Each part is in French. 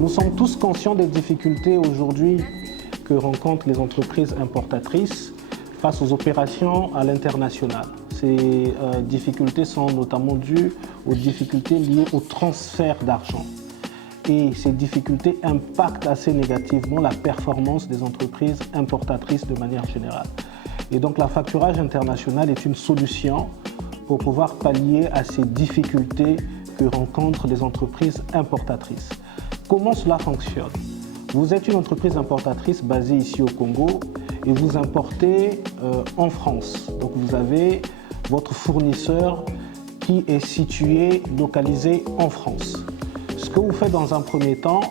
Nous sommes tous conscients des difficultés aujourd'hui que rencontrent les entreprises importatrices face aux opérations à l'international. Ces difficultés sont notamment dues aux difficultés liées au transfert d'argent. Et ces difficultés impactent assez négativement la performance des entreprises importatrices de manière générale. Et donc la facturage international est une solution pour pouvoir pallier à ces difficultés que rencontrent les entreprises importatrices. Comment cela fonctionne? Vous êtes une entreprise importatrice basée ici au Congo et vous importez en France. Donc vous avez votre fournisseur qui est situé, localisé en France. Ce que vous faites dans un premier temps,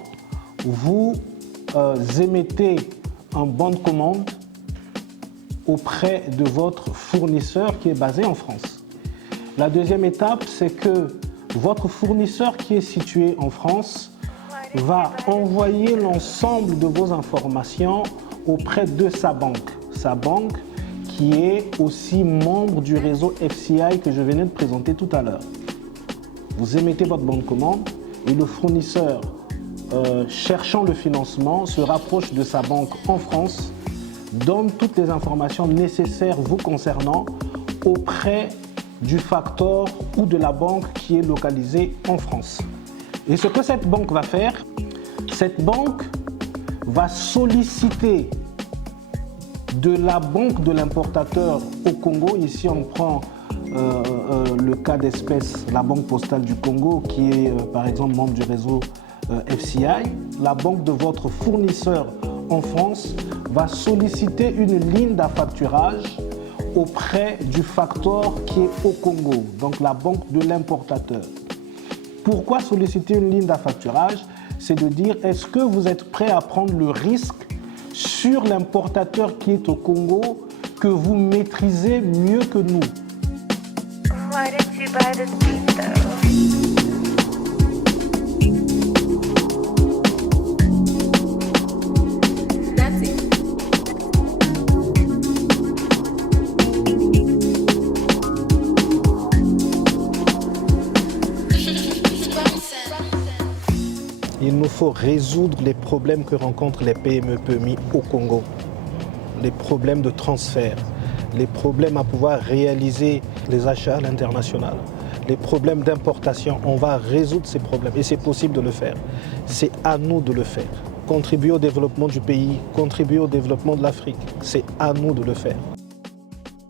vous émettez un bon de commande auprès de votre fournisseur qui est basé en France. La deuxième étape, c'est que votre fournisseur qui est situé en France va envoyer l'ensemble de vos informations auprès de sa banque qui est aussi membre du réseau FCI que je venais de présenter tout à l'heure. Vous émettez votre bon de commande et le fournisseur cherchant le financement se rapproche de sa banque en France, donne toutes les informations nécessaires vous concernant auprès du facteur ou de la banque qui est localisée en France. Et ce que cette banque va faire, cette banque va solliciter de la banque de l'importateur au Congo, ici on prend le cas d'espèce la Banque postale du Congo qui est par exemple membre du réseau FCI, la banque de votre fournisseur en France va solliciter une ligne d'affacturage auprès du facteur qui est au Congo, donc la banque de l'importateur. Pourquoi solliciter une ligne d'affacturage? C'est de dire, est-ce que vous êtes prêt à prendre le risque sur l'importateur qui est au Congo que vous maîtrisez mieux que nous? Il nous faut résoudre les problèmes que rencontrent les PME-PMI au Congo. Les problèmes de transfert, les problèmes à pouvoir réaliser les achats à l'international, les problèmes d'importation. On va résoudre ces problèmes et c'est possible de le faire. C'est à nous de le faire. Contribuer au développement du pays, contribuer au développement de l'Afrique, c'est à nous de le faire.